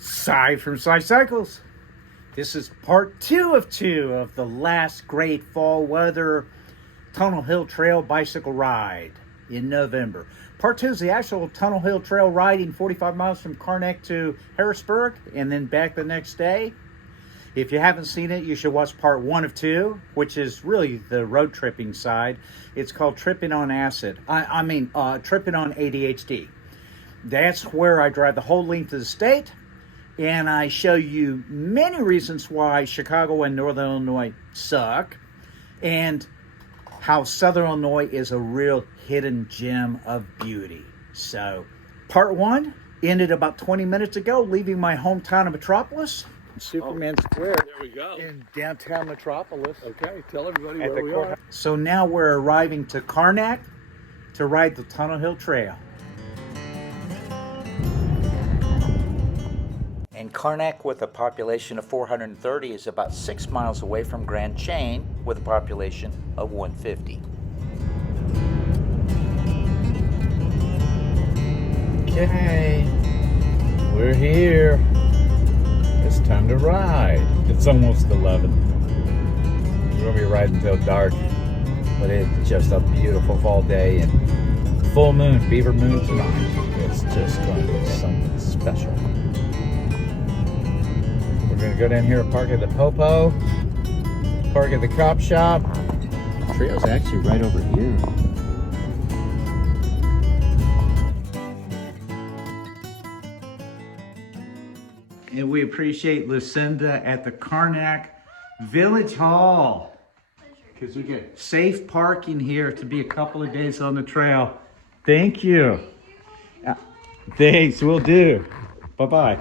Cy from Cy Cycles. This is part 2 of the last great fall weather Tunnel Hill Trail bicycle ride in November. Part 2 is the actual Tunnel Hill Trail riding 45 miles from Karnak to Harrisburg and then back the next day. If you haven't seen it, you should watch part 1 of 2, which is really the road tripping side. It's called Tripping on Acid. Tripping on ADHD. That's where I drive the whole length of the state, and I show you many reasons why Chicago and Northern Illinois suck, and how Southern Illinois is a real hidden gem of beauty. So, part 1 ended about 20 minutes ago, leaving my hometown of Metropolis, Superman Square, there we go, in downtown Metropolis. Okay, tell everybody where we are. So now we're arriving to Karnak to ride the Tunnel Hill Trail. And Karnak, with a population of 430, is about 6 miles away from Grand Chain, with a population of 150. Okay, we're here. It's time to ride. It's almost 11. We're gonna be riding until dark, but it's just a beautiful fall day and full moon, beaver moon tonight. It's just going to be something special. We're gonna go down here and park at the Popo, park at the cop shop. The trail's actually right over here. And we appreciate Lucinda at the Karnak Village Hall, because we get safe parking here to be a couple of days on the trail. Thank you. Thanks, we'll do. Bye-bye.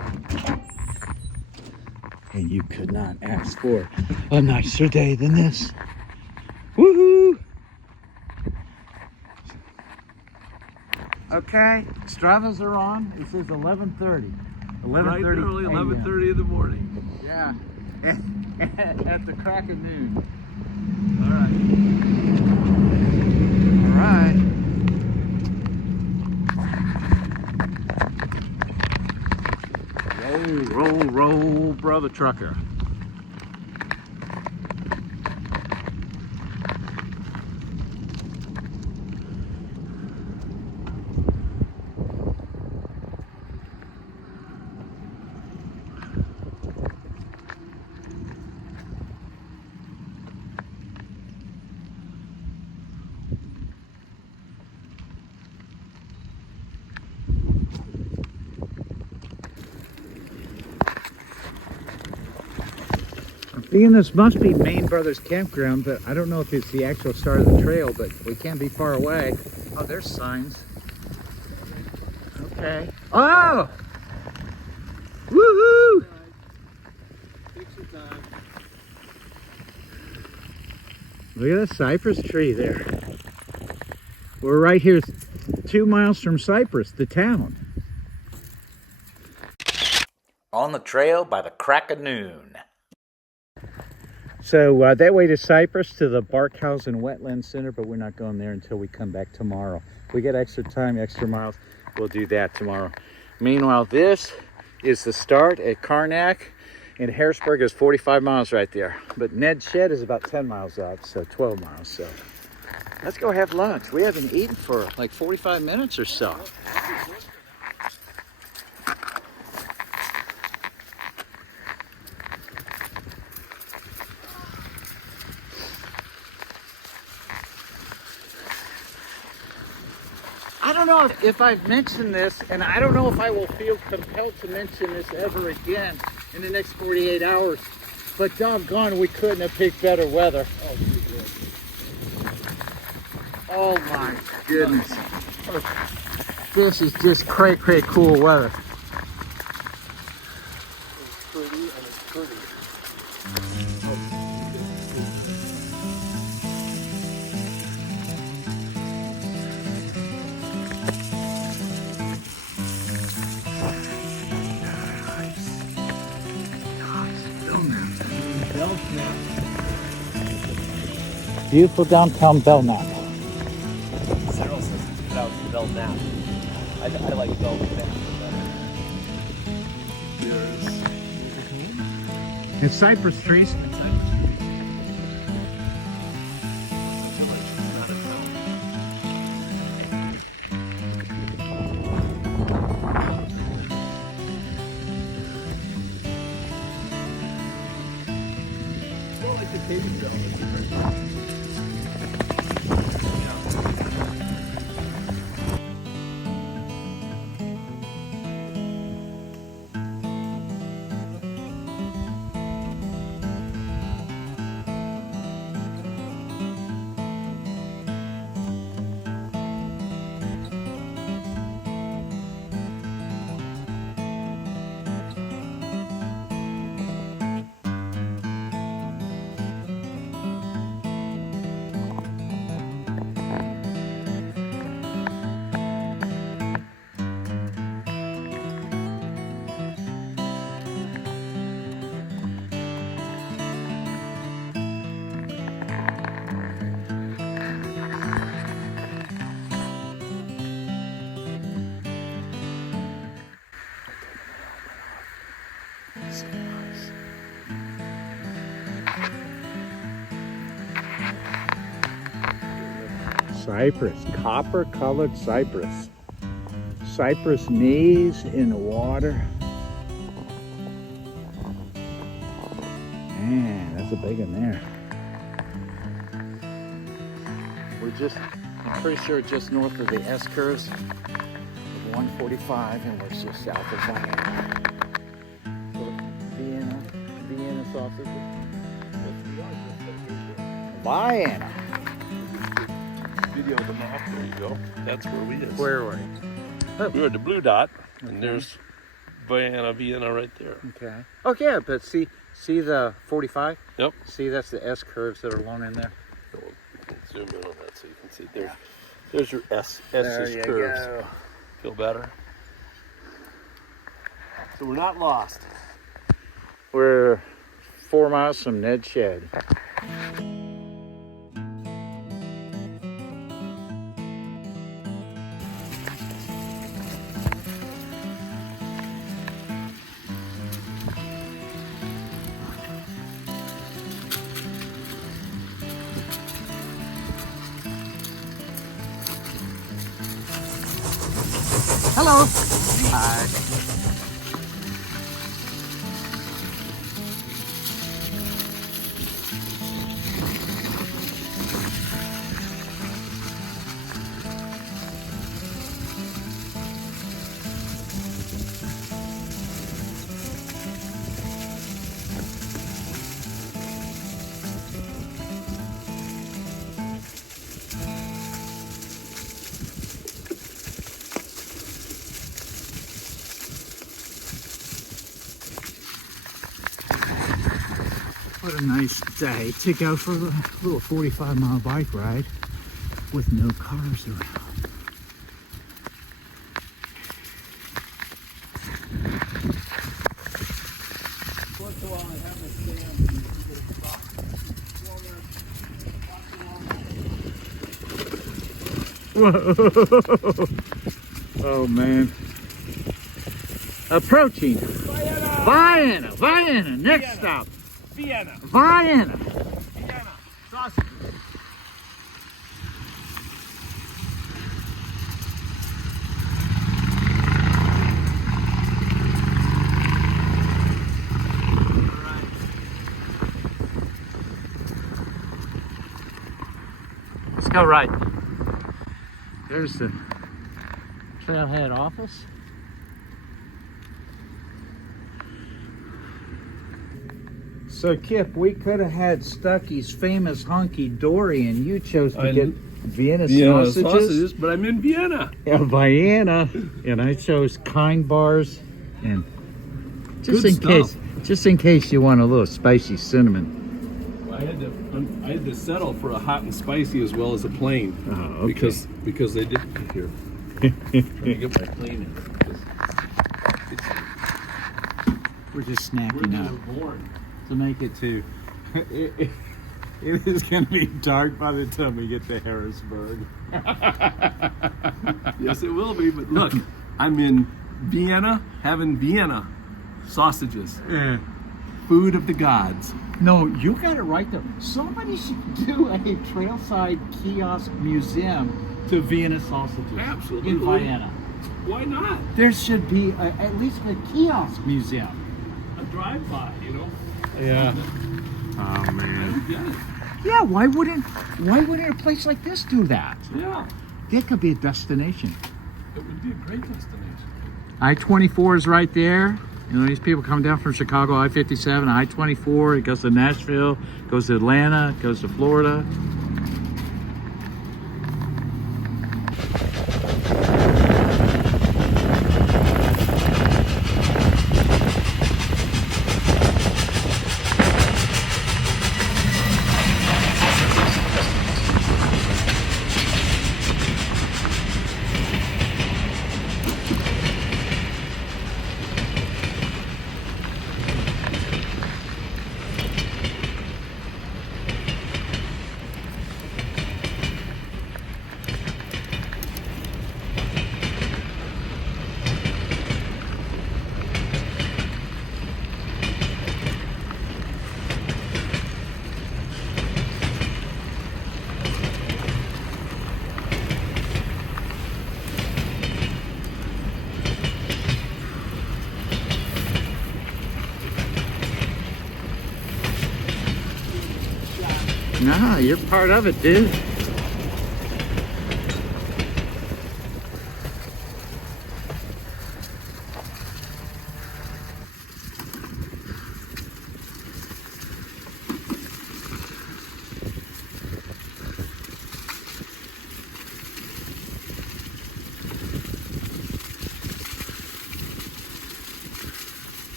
And you could not ask for a nicer day than this. Woohoo! Okay, Stravas are on. It says 11:30. 11:30. Right early, 11:30 in the morning. Yeah, at the crack of noon. All right. Roll, brother trucker. Thinking this must be Main Brothers Campground, but I don't know if it's the actual start of the trail, but we can't be far away. Oh, there's signs. Okay. Oh! Woohoo! Take some time. Look at the cypress tree there. We're right here 2 miles from Cypress, the town. On the trail by the crack of noon. So that way to Cypress, to the Barkhausen Wetland Center, but we're not going there until we come back tomorrow. If we get extra time, extra miles, we'll do that tomorrow. Meanwhile, this is the start at Karnak, and Harrisburg is 45 miles right there. But Ned Shed is about 10 miles up, so 12 miles. So let's go have lunch. We haven't eaten for like 45 minutes or so. I don't know if I've mentioned this, and I don't know if I will feel compelled to mention this ever again in the next 48 hours, but doggone, we couldn't have picked better weather. Oh my goodness. This is just cray cool weather. It's pretty and it's pretty. Beautiful downtown Belknap. Cyril says it's Belknap. I like Belknap better. It's cypress trees. Cypress, copper-colored cypress. Cypress knees in the water. Man, that's a big one there. I'm pretty sure just north of the S curves of 145, and we're just south of Vienna. Vienna sausages. Vienna. Video of the map. There you go. That's where we is. Where were you? We were at the blue dot, and there's Vienna right there. Okay. Oh yeah, but see the 45? Yep. See, that's the S curves that are along in there. Zoom in on that so you can see. There's your S's There you curves. go. Feel better? So we're not lost. We're 4 miles from Ned's Shed. Hello. Hi. What a nice day to go for a little 45-mile bike ride with no cars around. Whoa! Oh man! Approaching Vienna. Next stop. Vienna. Vienna. Sausage. Let's go right. There's the trailhead office. So Kip, we could have had Stucky's famous honky dory, and you chose to get Vienna sausages. But I'm in Vienna. Yeah, Vienna, and I chose Kind bars, and just in case you want a little spicy cinnamon. I had to settle for a hot and spicy as well as a plain. Oh, okay. Because they did here. Let me get my plain in. We're just snacking up. Born. To make it to, it is going to be dark by the time we get to Harrisburg. Yes, it will be. But look, I'm in Vienna having Vienna sausages. Yeah. food of the gods. No, you got it right there. Somebody should do a trailside kiosk museum to Vienna sausages Absolutely. in Vienna. Why not? There should be at least a kiosk museum. A drive-by, you know? Yeah. Oh I man. don't get it. Yeah, why wouldn't a place like this do that? Yeah, That could be a destination. it would be a great destination. I-24 is right there. You know, these people come down from Chicago, I-57, I-24, it goes to Nashville, goes to Atlanta, goes to Florida. Nah, you're part of it, dude.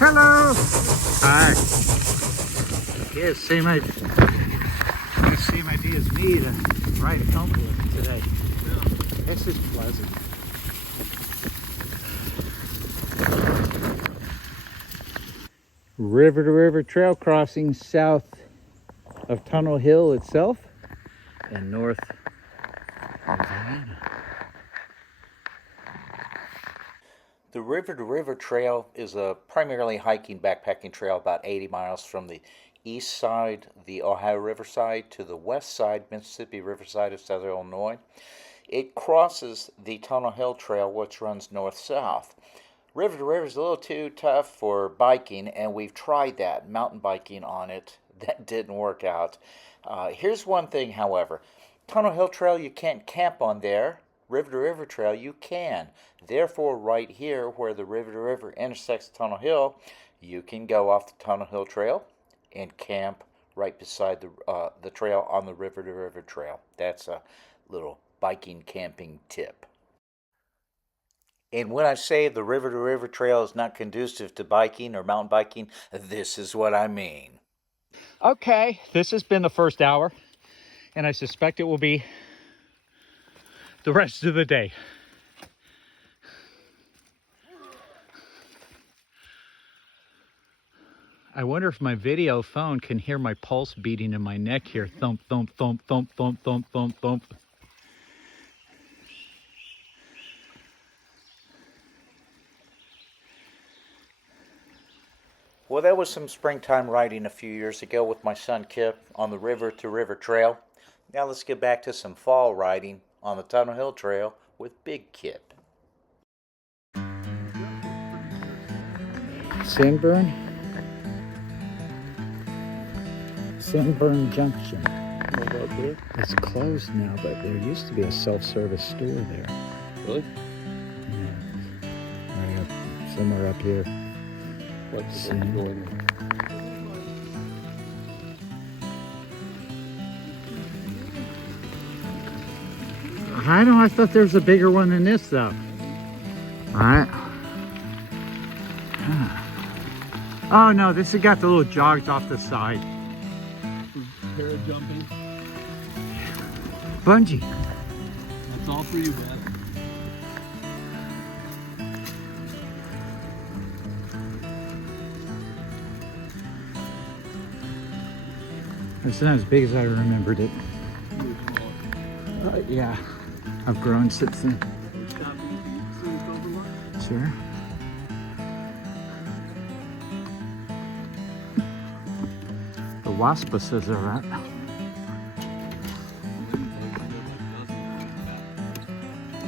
Hello. Hi. Yeah, same idea. Same idea as me to ride home with today. Yeah. This is pleasant. River to river trail crossing south of Tunnel Hill itself and north of Vienna. The River to River Trail is a primarily hiking backpacking trail about 80 miles from the east side, the Ohio River side, to the west side, Mississippi River side of southern Illinois. It crosses the Tunnel Hill Trail, which runs north-south. River to River is a little too tough for biking, and we've tried that, mountain biking on it. That didn't work out. Here's one thing, however. Tunnel Hill Trail, you can't camp on there. River to River Trail, you can. Therefore, right here, where the River to River intersects Tunnel Hill, you can go off the Tunnel Hill Trail and camp right beside the trail on the River to River Trail. That's a little biking camping tip. And when I say the River to River Trail is not conducive to biking or mountain biking, this is what I mean. Okay, this has been the first hour, and I suspect it will be the rest of the day. I wonder if my video phone can hear my pulse beating in my neck here. Thump, thump, thump, thump, thump, thump, thump, thump. Well, that was some springtime riding a few years ago with my son Kip on the River to River Trail. Now let's get back to some fall riding on the Tunnel Hill Trail with Big Kip. Sandburn Junction. What about there? It's closed now, but there used to be a self-service store there. Really? Yeah. Right up, somewhere up here. What's Scenic. going on? I know, I thought there was a bigger one than this though. Alright. Oh no, this has got the little jogs off the side. Parajumping. Bungee. That's all for you, Dad. It's not as big as I remembered it. Yeah, I've grown since then. Sure. Waspuses are at.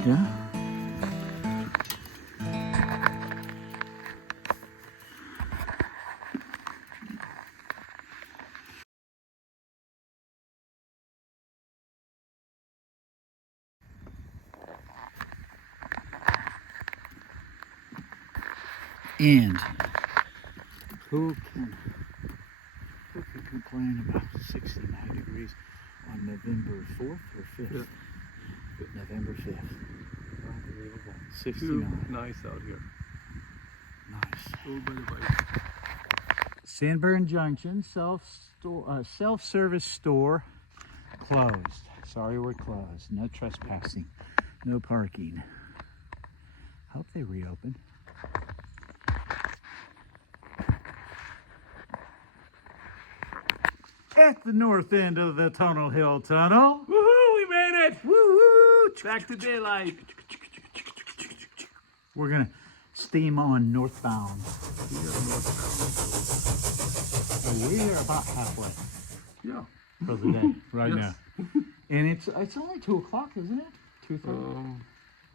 Yeah. And who can complain about 69 degrees on November 4th or 5th? Yeah. November 5th. Unbelievable. 69. Too nice out here. Nice. Oh, by the bike. Sanborn Junction self-service store closed. Sorry, we're closed. No trespassing. No parking. Hope they reopen. At the north end of the Tunnel Hill Tunnel. Woohoo! We made it! Woo-woo! Back to daylight. We're gonna steam on northbound. We're about halfway Yeah. for the day right Yes. now. And it's only 2 o'clock, isn't it? 2:30. What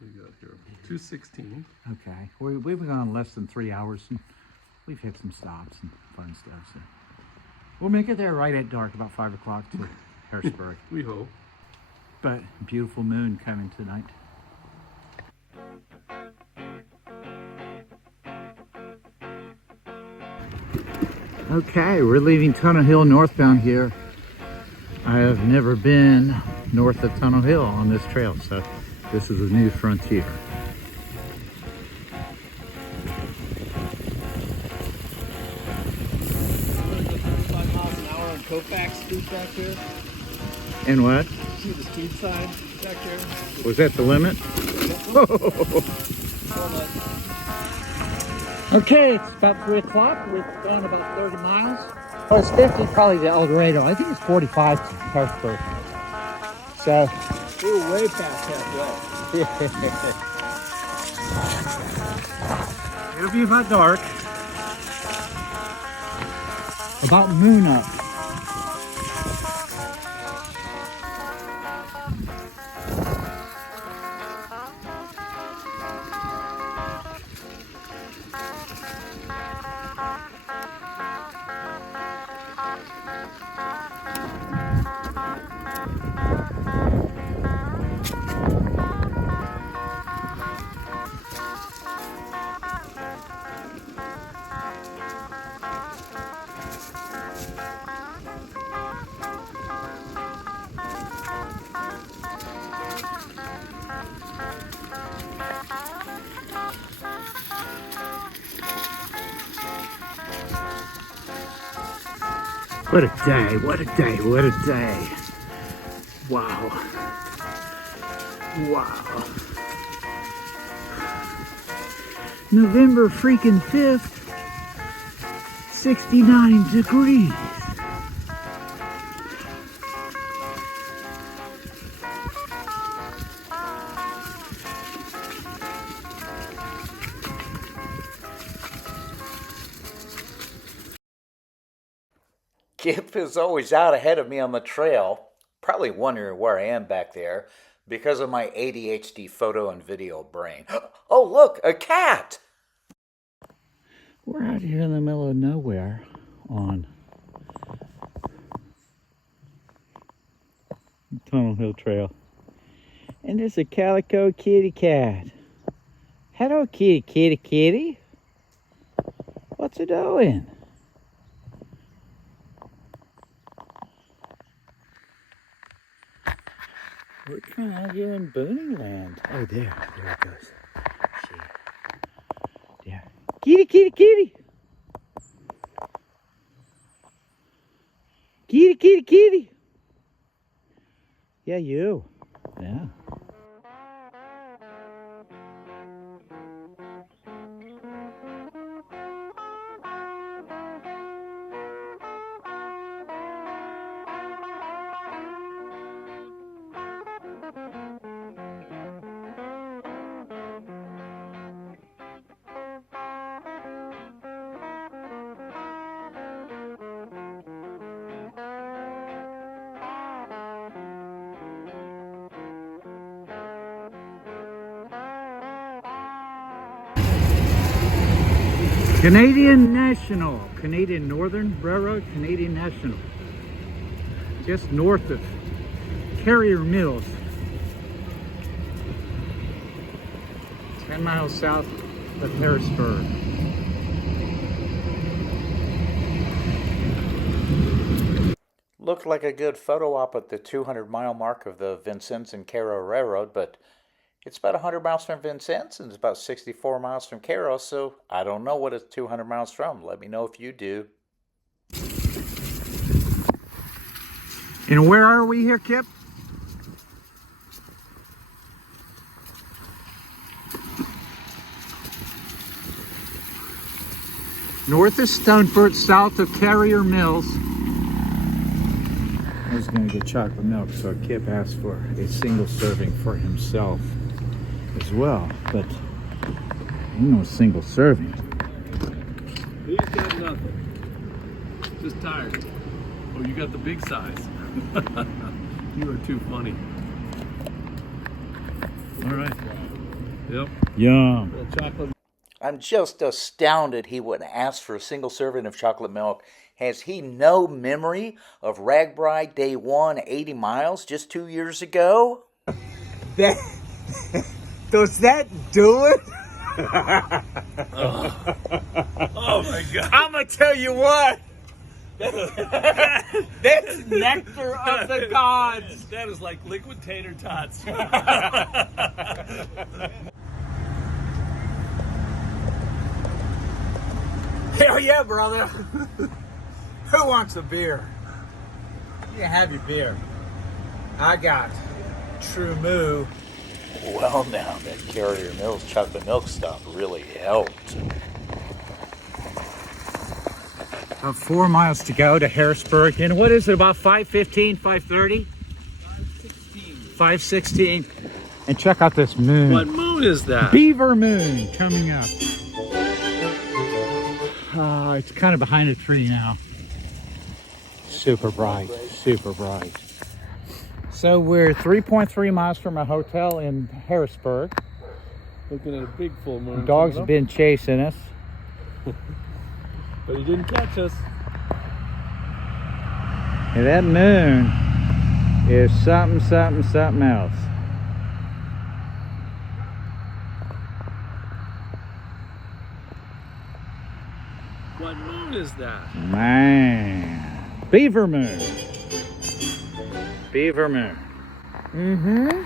do we got here? 2:16. Okay. We've been gone less than 3 hours, and we've hit some stops and fun stuff. So we'll make it there right at dark, about 5 o'clock to Harrisburg. We hope. But beautiful moon coming tonight. Okay, we're leaving Tunnel Hill northbound here. I have never been north of Tunnel Hill on this trail, so this is a new frontier. Kofax speed back here. And what? See the speed sign back here? Was that the limit? Okay, it's about 3 o'clock. We're going about 30 miles. Oh, it's 50 probably to El Dorado. I think it's 45 to Harrisburg. So, We're way past halfway. it'll be about dark. About moon up. What a day, what a day, what a day. Wow. Wow. November freaking 5th, 69 degrees. Kip is always out ahead of me on the trail, probably wondering where I am back there because of my ADHD photo and video brain. Oh, look, a cat! We're out here in the middle of nowhere on Tunnel Hill Trail. And there's a calico kitty cat. Hello, kitty, kitty, kitty. What's it doing? We're kind of out here in Booney Land. Oh, there it goes. See it. There. Kitty, kitty, kitty. Kitty, kitty, kitty. Yeah, you. Yeah. Canadian National, Canadian Northern Railroad, Canadian National. Just north of Carrier Mills. 10 miles south of Harrisburg. Looked like a good photo op at the 200-mile mark of the Vincennes and Cairo Railroad, but it's about 100 miles from Vincennes and it's about 64 miles from Cairo, so I don't know what it's 200 miles from. Let me know if you do. And where are we here, Kip? North of Stoneford, south of Carrier Mills. I was going to get chocolate milk, so Kip asked for a single serving for himself as well. But no single serving. He's got nothing. Just tired. Oh, you got the big size. You are too funny. All right. Yep. Yum. Little chocolate. I'm just astounded he would ask for a single serving of chocolate milk. Has he no memory of Ragbri Day 1, 80 miles just 2 years ago? That, does that do it? Oh my God. I'm going to tell you what. That's nectar of the gods. That is like liquid tater tots. Hell yeah, brother. Who wants a beer? You can have your beer. I got True Moo. Well, now that Carrier Mills chocolate milk stop really helped. 4 miles to go to Harrisburg. And what is it, about 5:15, 5:30? 5:16. And check out this moon. What moon is that? Beaver moon coming up. It's kind of behind a tree now. Super bright, super bright. So we're 3.3 miles from a hotel in Harrisburg. Looking at a big full moon. Dogs have been chasing us. But he didn't catch us. And that moon is something, something, something else. What moon is that? Man. Beaver moon. Beaver moon. Mm-hmm.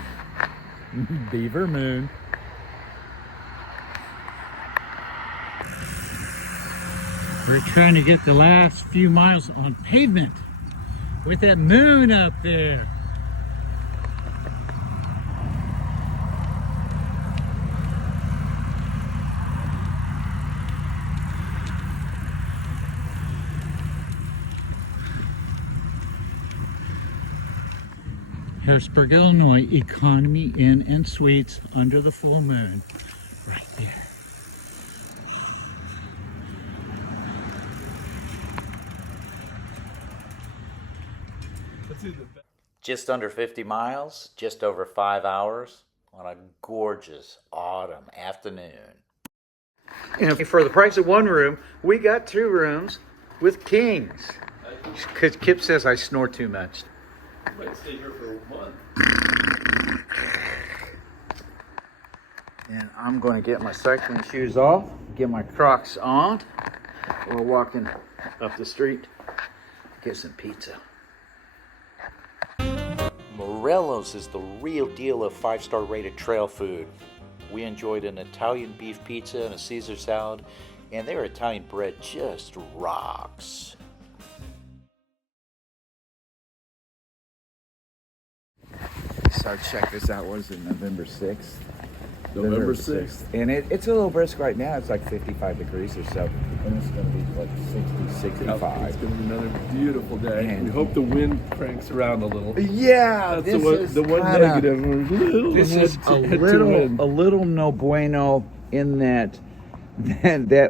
Beaver moon. We're trying to get the last few miles on pavement with that moon up there. Harrisburg, Illinois, Economy Inn and Suites under the full moon. Right there. Just under 50 miles, just over 5 hours on a gorgeous autumn afternoon. And for the price of one room, we got 2 rooms with kings. Because Kip says I snore too much. I might stay here for a month. And I'm going to get my cycling shoes off, get my Crocs on. We're walking up the street, get some pizza. Morello's is the real deal of 5-star rated trail food. We enjoyed an Italian beef pizza and a Caesar salad, and their Italian bread just rocks. So check this out, what is it, November 6th? November 6th. And it's a little brisk right now, it's like 55 degrees or so. And it's going to be like 60, 65. It's going to be another beautiful day. And we hope the wind cranks around a little. Yeah, That's the one negative. This is a little no bueno in that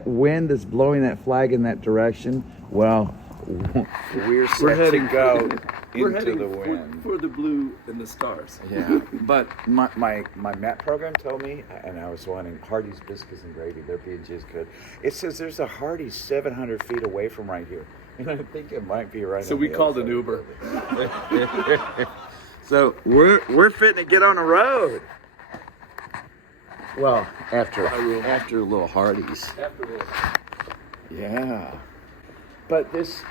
wind that's blowing that flag in that direction. Well, we're set heading to go We're into heading the wind. for the blue and the stars. Yeah, but my Met program told me, and I was wanting Hardee's biscuits and gravy. Their B&G is good. It says there's a Hardee's 700 feet away from right here, and I think it might be right. So on we the called other an Uber. side. So we're fitting to get on the road. Well, after a little Hardee's. Yeah, but this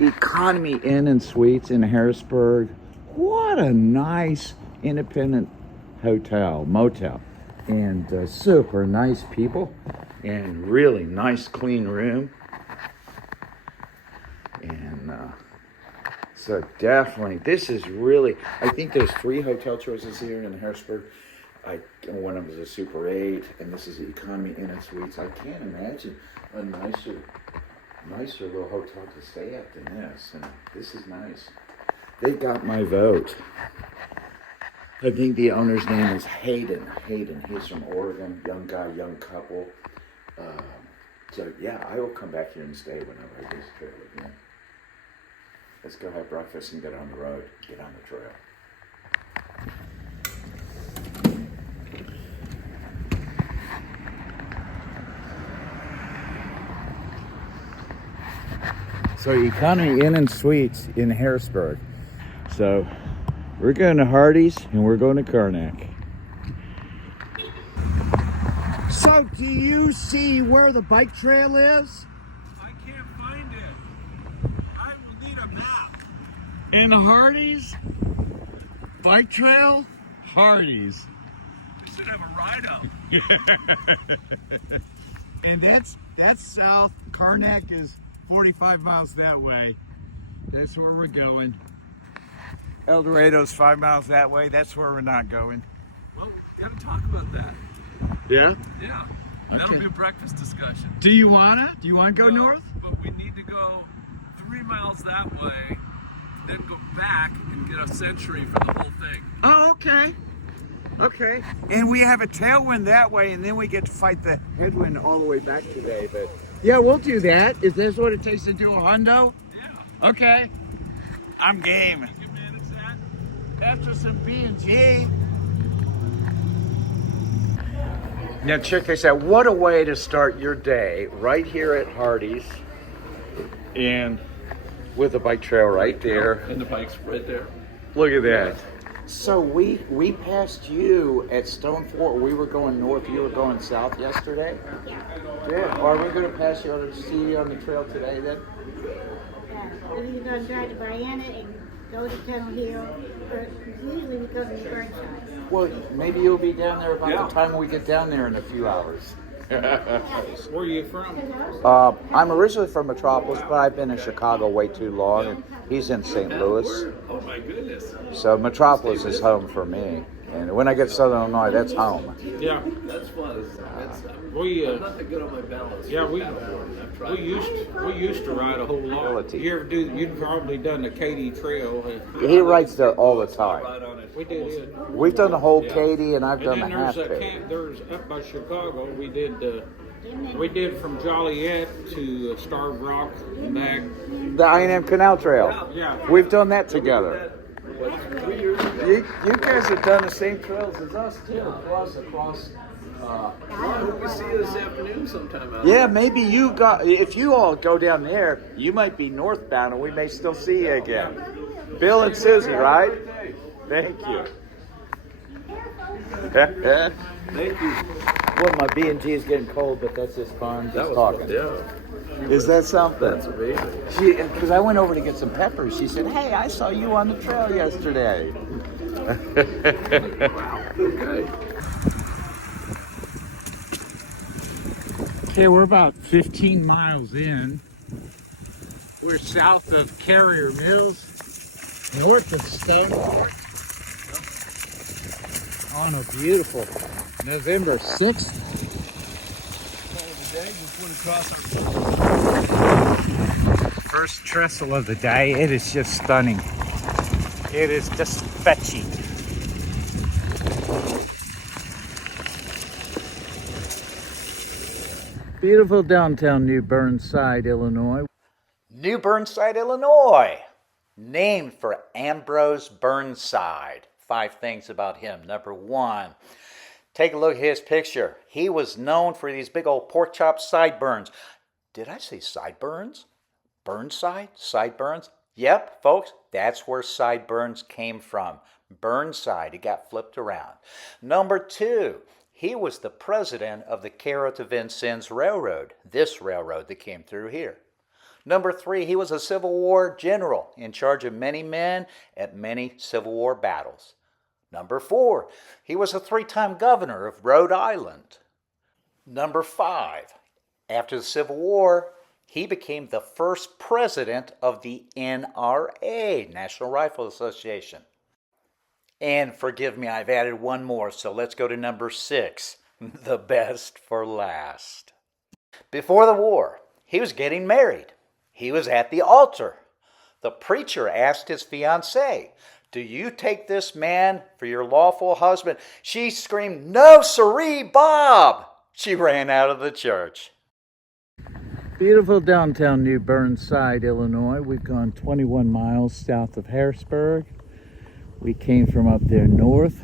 Economy Inn and Suites in Harrisburg, what a nice independent motel, and super nice people, and really nice clean room, and so definitely this is really. I think there's 3 hotel choices here in Harrisburg. One of them is a Super 8, and this is the Economy Inn and Suites. I can't imagine a nicer little hotel to stay at than this, and this is nice. They got my vote. I think the owner's name is Hayden. He's from Oregon, young guy, young couple. So yeah, I will come back here and stay whenever I visit trail again. Let's go have breakfast and get on the road, get on the trail. So Economy Inn and Suites in Harrisburg. So we're going to Hardee's and we're going to Karnak. So do you see where the bike trail is? I can't find it. I will need a map. In Hardee's? Bike trail? Hardee's. I should have a ride up. And that's south. Karnak is 45 miles that way. That's where we're going. El Dorado's 5 miles that way. That's where we're not going. Well, we got to talk about that. Yeah? Yeah. That'll be a breakfast discussion. Do you wanna go north? But we need to go 3 miles that way, then go back and get a century for the whole thing. Oh, okay. Okay. And we have a tailwind that way, and then we get to fight the headwind all the way back today. But yeah, we'll do that. Is this what it takes to do a hundo? Yeah. Okay. I'm game. You manage that? After some B&G. Now check this out. What a way to start your day right here at Hardee's, and with the bike trail right there. And the bike's right there. Look at that. So we passed you at Stone Fort. We were going north. You were going south yesterday. Yeah. Are we going to pass you on see you on the trail today then? Yeah, we're either going to drive to Brianna and go to Tunnel Hill, or usually we go to the Burnside. Well, maybe you'll be down there about the time we get down there in a few hours. Where are you from? I'm originally from Metropolis, but I've been in Chicago way too long, and he's in St. Louis. Oh my goodness. So Metropolis is home for me. And when I get to Southern Illinois, that's home. Yeah, That's fun. we Not that good on my balance. yeah we I've tried. used to ride a whole lot. Ability. You ever do? You'd probably done the Katy Trail. He rides there all the time. Ride on it. We did it. We've done the whole Katy, and I've And done the then half there's a Katy. camp. There's up by Chicago. We did from Joliet to Starved Rock and back. The I&M Canal Trail. Yeah. We've done that together. What, 3 years ago? You guys have done the same trails as us too, across. I hope we see you this afternoon sometime out Yeah, maybe if you all go down there, you might be northbound, and we may still see you again. Bill and Susie, right? Thank you. Thank you. Well, my B&G is getting cold, but that's just fun. Just talking. Yeah. Is that something? That's amazing. Because I went over to get some peppers. She said, "Hey, I saw you on the trail yesterday." Okay. Okay, we're about 15 miles in. We're south of Carrier Mills, north of Stone Fort, on a beautiful November 6th. First trestle of the day. It is just stunning. It is just fetching. Beautiful downtown New Burnside, Illinois. New Burnside, Illinois, named for Ambrose Burnside. 5 things about him. Number 1, take a look at his picture. He was known for these big old pork chop sideburns. Did I say sideburns? Burnside? Sideburns? Yep, folks, that's where sideburns came from. Burnside, it got flipped around. Number 2, he was the president of the Carroll to Vincennes Railroad, this railroad that came through here. Number 3, he was a Civil War general in charge of many men at many Civil War battles. Number 4, he was a 3-time governor of Rhode Island. Number 5, after the Civil War, he became the first president of the NRA, National Rifle Association. And forgive me, I've added one more, so let's go to number 6, the best for last. Before the war, he was getting married. He was at the altar. The preacher asked his fiancée, "Do you take this man for your lawful husband?" She screamed, "No, siree, Bob!" She ran out of the church. Beautiful downtown New Burnside, Illinois. We've gone 21 miles south of Harrisburg. We came from up there north.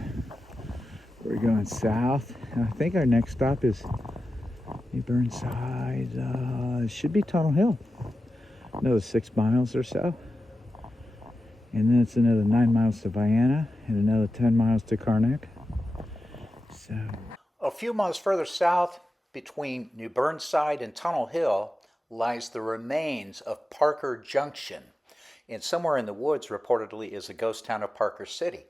We're going south. And I think our next stop is New Burnside. It should be Tunnel Hill. Another 6 miles or so. And then it's another 9 miles to Vienna and another 10 miles to Karnak. So A few miles further south, between New Burnside and Tunnel Hill, lies the remains of Parker Junction. And somewhere in the woods, reportedly, is the ghost town of Parker City.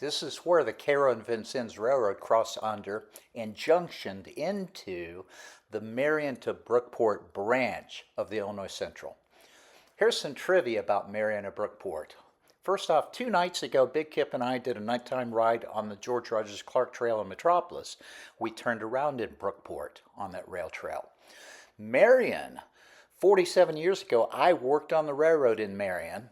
This is where the Carroll and Vincennes Railroad crossed under and junctioned into the Marion to Brookport branch of the Illinois Central. Here's some trivia about Marion and Brookport. First off, 2 nights ago, Big Kip and I did a nighttime ride on the George Rogers Clark Trail in Metropolis. We turned around in Brookport on that rail trail. Marion, 47 years ago, I worked on the railroad in Marion.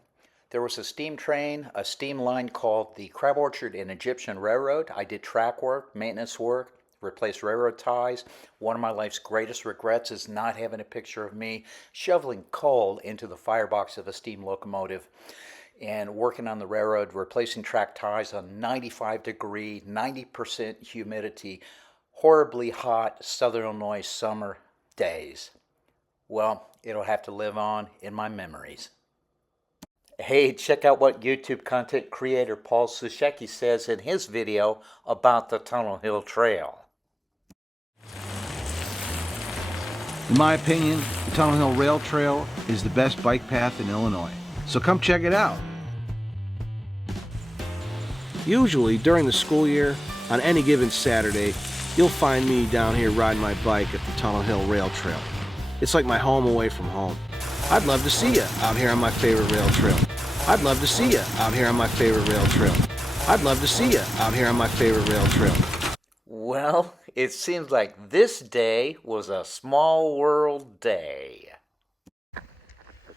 There was a steam train, a steam line called the Crab Orchard and Egyptian Railroad. I did track work, maintenance work, replaced railroad ties. One of my life's greatest regrets is not having a picture of me shoveling coal into the firebox of a steam locomotive and working on the railroad, replacing track ties on 95-degree, 90% humidity, horribly hot Southern Illinois summer days. Well, it'll have to live on in my memories. Hey, check out what YouTube content creator Paul Sushecki says in his video about the Tunnel Hill Trail. In my opinion, the Tunnel Hill Rail Trail is the best bike path in Illinois. So come check it out. Usually during the school year, on any given Saturday, you'll find me down here riding my bike at the Tunnel Hill Rail Trail. It's like my home away from home. I'd love to see you out here on my favorite rail trail. I'd love to see you out here on my favorite rail trail. I'd love to see you out here on my favorite rail trail. Well, it seems like this day was a small world day. I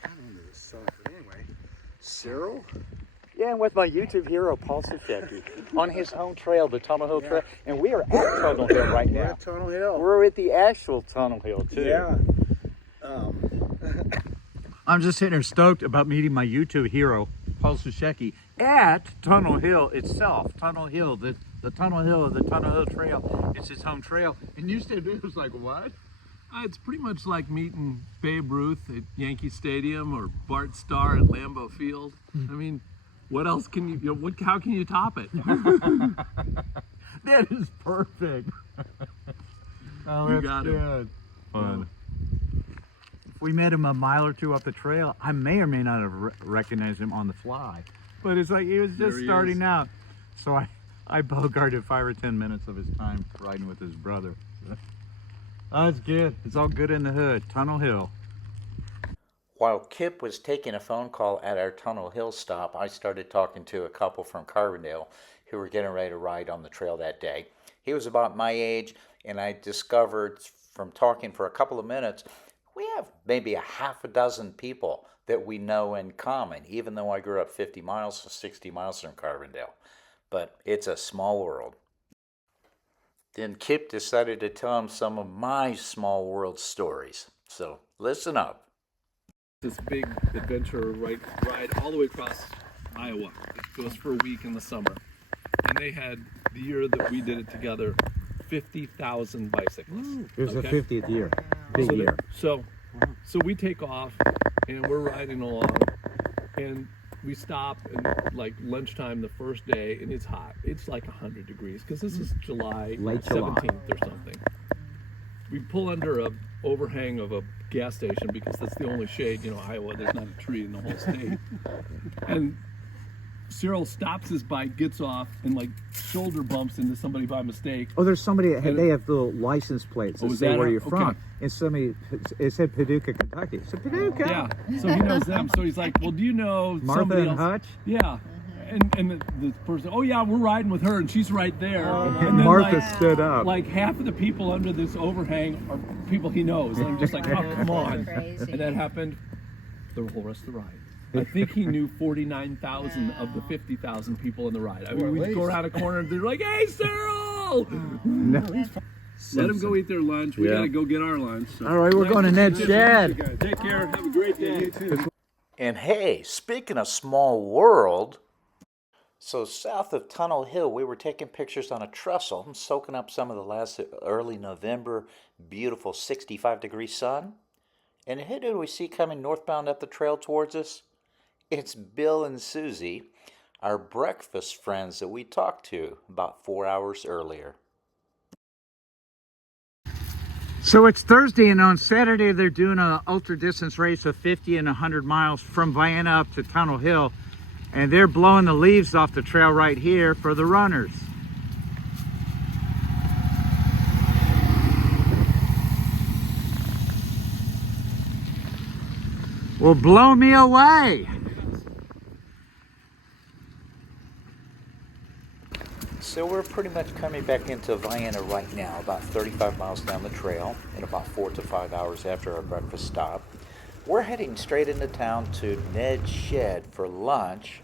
don't know this song, but anyway, Cyril? yeah, and with my YouTube hero Paul Sushecki on his home trail, the Tunnel Hill Trail, and we are at Tunnel Hill right We're now. at Tunnel Hill. We're at the actual Tunnel Hill too. Yeah. I'm just sitting here stoked about meeting my YouTube hero, Paul Sushecki, at Tunnel Hill itself. Tunnel Hill, the Tunnel Hill, the Tunnel Hill Trail. It's his home trail. And you said it was like, what? It's pretty much like meeting Babe Ruth at Yankee Stadium or Bart Starr at Lambeau Field. I mean, what else can you, how can you top it? That is perfect. Oh, You that's got it. good. Fun. If we met him a mile or two up the trail, I may or may not have recognized him on the fly. But it's like he was There just he starting is. out. So I bogarted 5 or 10 minutes of his time riding with his brother. Oh, it's good. It's all good in the hood. Tunnel Hill. While Kip was taking a phone call at our Tunnel Hill stop, I started talking to a couple from Carbondale who were getting ready to ride on the trail that day. He was about my age, and I discovered from talking for a couple of minutes, we have maybe a half a dozen people that we know in common, even though I grew up 50 miles to 60 miles from Carbondale. But it's a small world. Then Kip decided to tell him some of my small world stories. So listen up. this big adventure ride all the way across Iowa. It goes for a week in the summer. And they had, the year that we did it together, 50,000 bicyclists. It was the 50th year. Big year. So we take off and we're riding along and we stop at like lunchtime the first day and it's hot. It's like 100 degrees because this is July 17th or something. We pull under a overhang of a gas station because that's the only shade, you know, Iowa, there's not a tree in the whole state. And Cyril stops his bike, gets off, and like shoulder bumps into somebody by mistake. Oh, there's somebody, they have little license plates that say where you're from. Okay. And somebody, it said Paducah, Kentucky. So Paducah. Yeah, so he knows them. So he's like, well, do you know Martha somebody and else? Hutch? Yeah. And the person, oh yeah, we're riding with her and she's right there. And then Martha stood up. Like half of the people under this overhang are people he knows. And I'm just like, oh, come on. And that happened the whole rest of the ride. I think he knew 49,000 of the 50,000 people in the ride. I mean, we'd go around a corner and they're like, hey, Cyril! No. Let them go eat their lunch. We got to go get our lunch. So. All right, we're going to Ned's Shed. Take care. Have a great day. You too. And hey, speaking of small world, so south of Tunnel Hill, we were taking pictures on a trestle, soaking up some of the last early November beautiful 65-degree sun. And who did we see coming northbound up the trail towards us? It's Bill and Susie, our breakfast friends that we talked to about 4 hours earlier. So it's Thursday, and on Saturday they're doing an ultra distance race of 50 and 100 miles from Vienna up to Tunnel Hill, and they're blowing the leaves off the trail right here for the runners. Well, blow me away. So we're pretty much coming back into Vienna right now, about 35 miles down the trail, in about 4 to 5 hours after our breakfast stop. We're heading straight into town to Ned's Shed for lunch,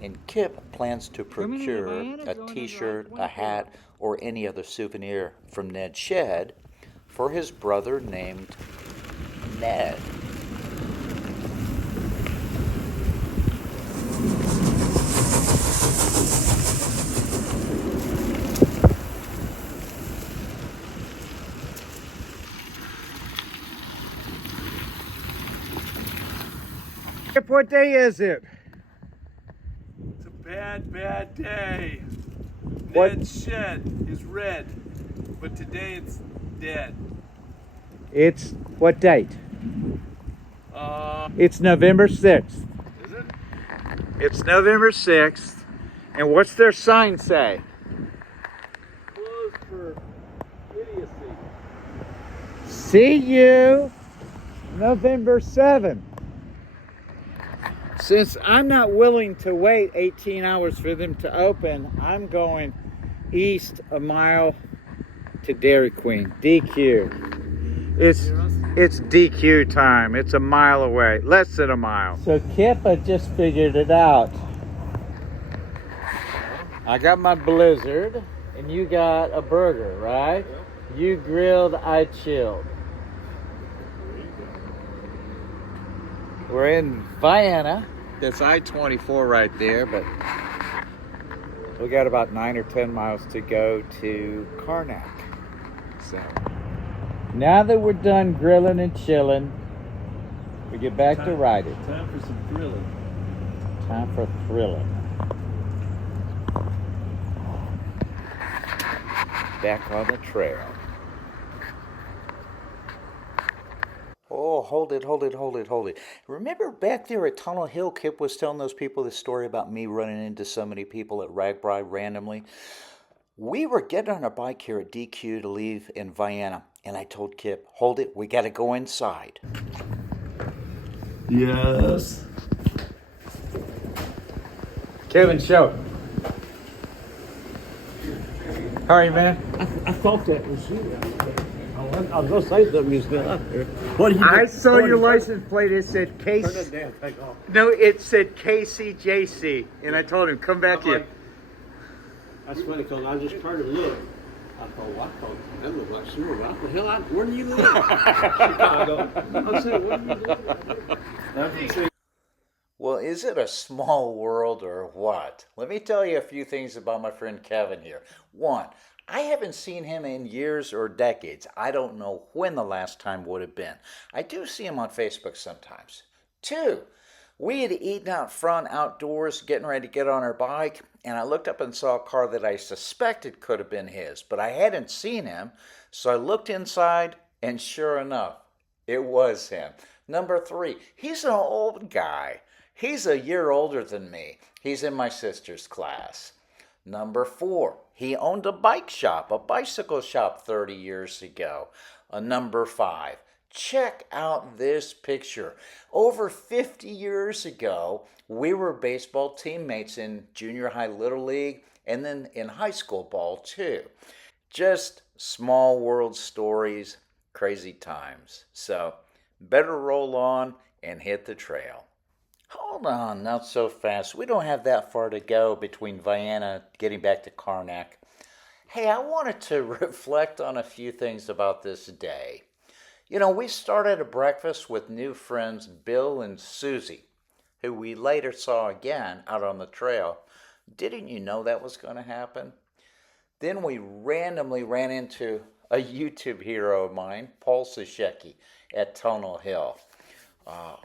and Kip plans to procure a t-shirt, a hat, or any other souvenir from Ned's Shed for his brother named Ned. What day is it? It's a bad, bad day. What? Ned's Shed is red, but today it's dead. It's what date? It's November 6th. Is it? It's November 6th. And what's their sign say? Closed for idiocy. See you November 7th. Since I'm not willing to wait 18 hours for them to open, I'm going east a mile to Dairy Queen, DQ. It's DQ time. It's a mile away, less than a mile. So Kip, I just figured it out. I got my Blizzard, and you got a burger, right? Yeah. You grilled, I chilled. We're in Vienna. That's I-24 right there, but we got about 9 or 10 miles to go to Karnak. So now that we're done grilling and chilling, we get back to riding. Time for some thrilling. Time for thrilling. Back on the trail. Oh, hold it. Remember back there at Tunnel Hill, Kip was telling those people this story about me running into so many people at Ragbri randomly? We were getting on our bike here at DQ to leave in Vienna, and I told Kip, hold it, we got to go inside. Yes. Kevin, show. How are you, man? I thought that was you. I was going to say something you still up there. What did you I do? saw your license plate. It said Turn Case. that damn thing off. No, it said KCJC, and I told him come back here. That's funny because I just turned and looked. I thought, well, I thought that looked like sewer. What the hell? Where do you live? Chicago. I said, where do you live? Nothing to see. Well, is it a small world or what? Let me tell you a few things about my friend Kevin here. One, I haven't seen him in years or decades. I don't know when the last time would have been. I do see him on Facebook sometimes. Two, we had eaten out front outdoors, getting ready to get on our bike, and I looked up and saw a car that I suspected could have been his, but I hadn't seen him, so I looked inside, and sure enough, it was him. Number three, he's an old guy. He's a year older than me. He's in my sister's class. Number four, he owned a bike shop, a bicycle shop 30 years ago. Number five, check out this picture. Over 50 years ago, we were baseball teammates in junior high little league and then in high school ball too. Just small world stories, crazy times. So better roll on and hit the trail. Hold on, not so fast. We don't have that far to go between Vienna getting back to Karnak. Hey, I wanted to reflect on a few things about this day. You know, we started a breakfast with new friends Bill and Susie, who we later saw again out on the trail. Didn't you know that was going to happen? Then we randomly ran into a YouTube hero of mine, Paul Sashecki, at Tonal Hill.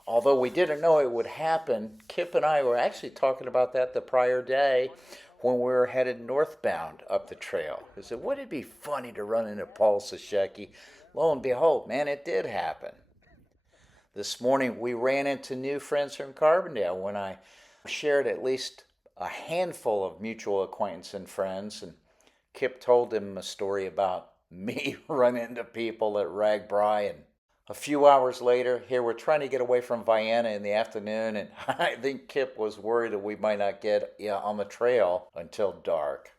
Although we didn't know it would happen, Kip and I were actually talking about that the prior day when we were headed northbound up the trail. I said, wouldn't it be funny to run into Paul Sashecki? Lo and behold, man, it did happen. This morning we ran into new friends from Carbondale when I shared at least a handful of mutual acquaintance and friends, and Kip told him a story about me running into people at Ragbri, and a few hours later, here we're trying to get away from Vienna in the afternoon, and I think Kip was worried that we might not get on the trail until dark.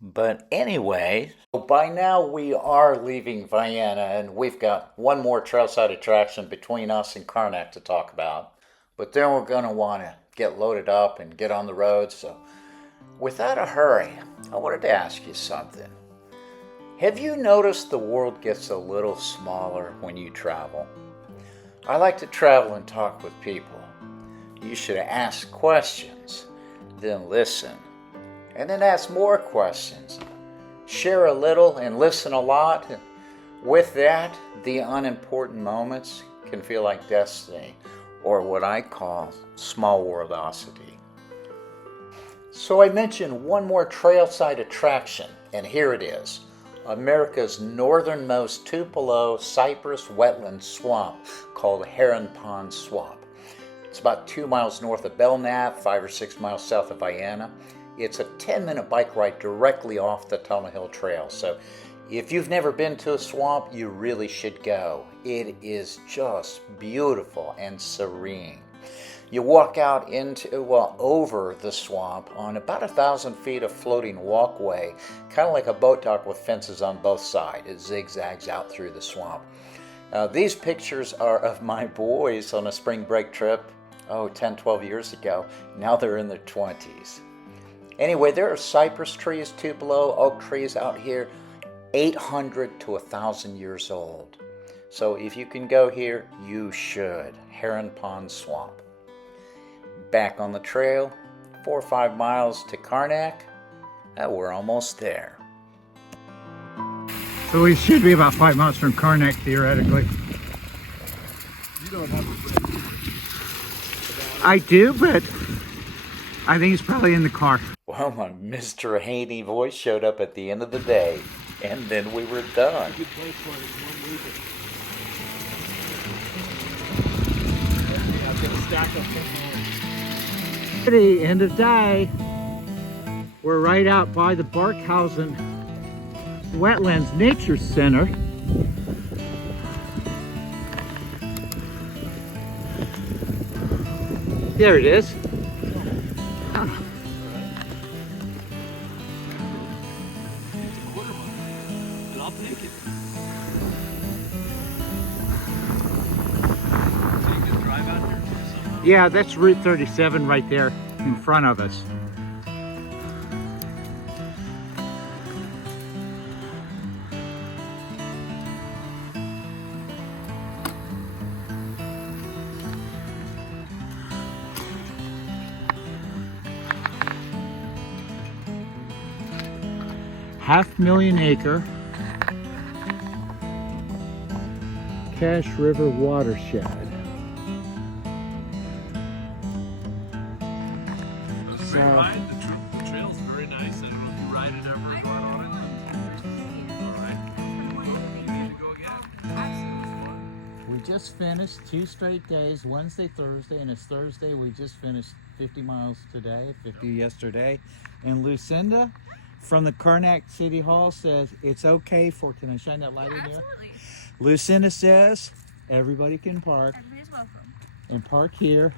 But anyway, by now we are leaving Vienna, and we've got one more trailside attraction between us and Karnak to talk about. But then we're going to want to get loaded up and get on the road, so without a hurry, I wanted to ask you something. Have you noticed the world gets a little smaller when you travel? I like to travel and talk with people. You should ask questions, then listen, and then ask more questions. Share a little and listen a lot. With that, the unimportant moments can feel like destiny, or what I call small worldosity. So I mentioned one more trailside attraction, and here it is. America's northernmost Tupelo cypress wetland swamp called Heron Pond Swamp. It's about 2 miles north of Belknap, 5 or 6 miles south of Vienna. It's a 10-minute bike ride directly off the Tonal Hill Trail. So if you've never been to a swamp, you really should go. It is just beautiful and serene. You walk out over the swamp on about 1,000 feet of floating walkway, kind of like a boat dock with fences on both sides. It zigzags out through the swamp. These pictures are of my boys on a spring break trip, 10, 12 years ago. Now they're in their 20s. Anyway, there are cypress trees, Tupelo, oak trees out here, 800 to 1,000 years old. So if you can go here, you should. Heron Pond Swamp. Back on the trail, 4 or 5 miles to Karnak. We're almost there. So we should be about 5 miles from Karnak, theoretically. You don't have a break. I do, but I think it's probably in the car. Well, my Mr. Haney voice showed up at the end of the day, and then we were done. Good place for it. One moving. I'm gonna stack up some more. The end of day. We're right out by the Barkhausen Wetlands Nature Center. There it is. I'll take it. So you can drive out here for some. Yeah, that's Route 37 right there in front of us. 500,000 acre Cache River watershed. Great ride. The trail's very nice. I don't know if you ride it ever or gone on it. All right. You need to go again. We just finished 2 straight days, Wednesday, Thursday, and it's Thursday. We just finished 50 miles today, 50 yesterday. And Lucinda from the Karnak City Hall says it's okay for, can I shine that light in here? Absolutely. Lucinda says everybody can park Everybody's welcome. and park here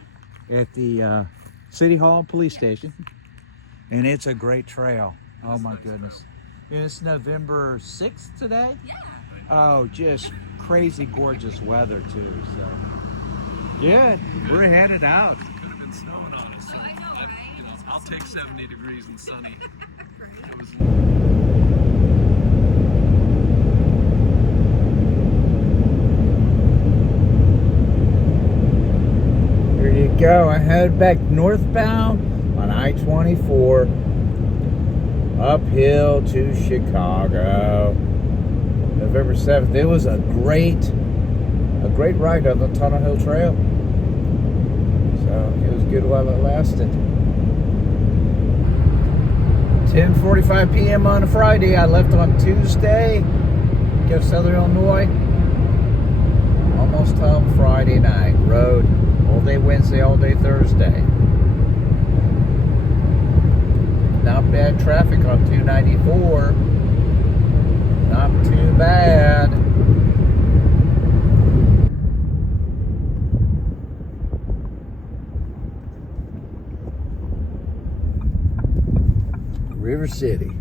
at the City Hall Police Station. And it's a great trail. Oh my goodness. And it's November 6th today? Yeah. Oh, just crazy gorgeous weather too. So yeah, we're headed out. Could have been snowing on us. So I know, right? you know, I'll take 70 degrees and sunny. It was Here you go. I head back northbound on I-24 uphill to Chicago. November 7th. It was a great ride on the Tunnel Hill Trail. So it was good while it lasted. 10:45 p.m. on a Friday. I left on Tuesday. Go to Southern Illinois. Almost home Friday night. Rode all day Wednesday, all day Thursday. Not bad traffic on 294. Not too bad. River City.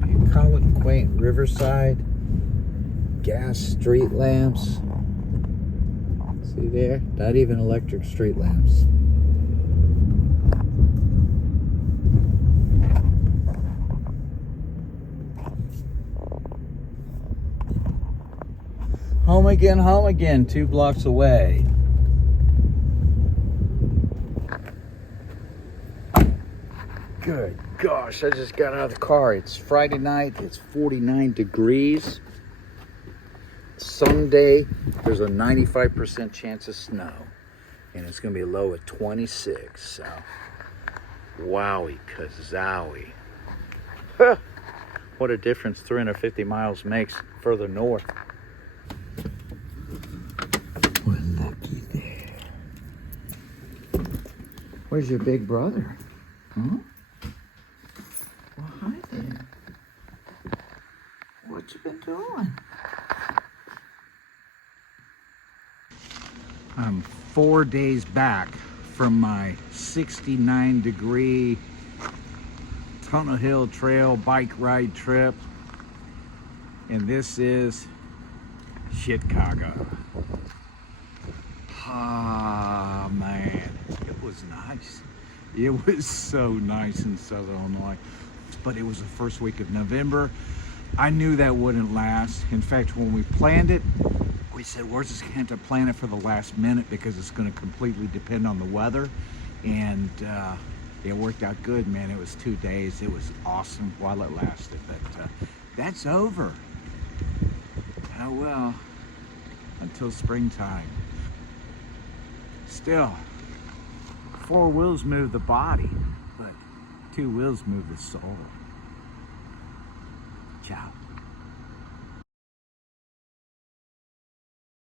Bucolic, quaint riverside. Gas street lamps. See there? Not even electric street lamps. Home again, 2 blocks away. Good gosh, I just got out of the car. It's Friday night, it's 49 degrees. Sunday, there's a 95% chance of snow. And it's gonna be low at 26, so. Wowie kazowie. Huh. What a difference 350 miles makes further north. We're lucky there. Where's your big brother? Huh? Well, hi there. What you been doing? I'm 4 days back from my 69-degree Tunnel Hill Trail bike ride trip. And this is Chicago. Ah, man, it was nice. It was so nice in Southern Illinois. But it was the first week of November. I knew that wouldn't last. In fact, when we planned it, we said, we're just going to have to plan it for the last minute because it's going to completely depend on the weather. And it worked out good, man. It was 2 days. It was awesome while it lasted. But that's over. Oh, well, until springtime. Still, 4 wheels move the body, but 2 wheels move the soul. Ciao.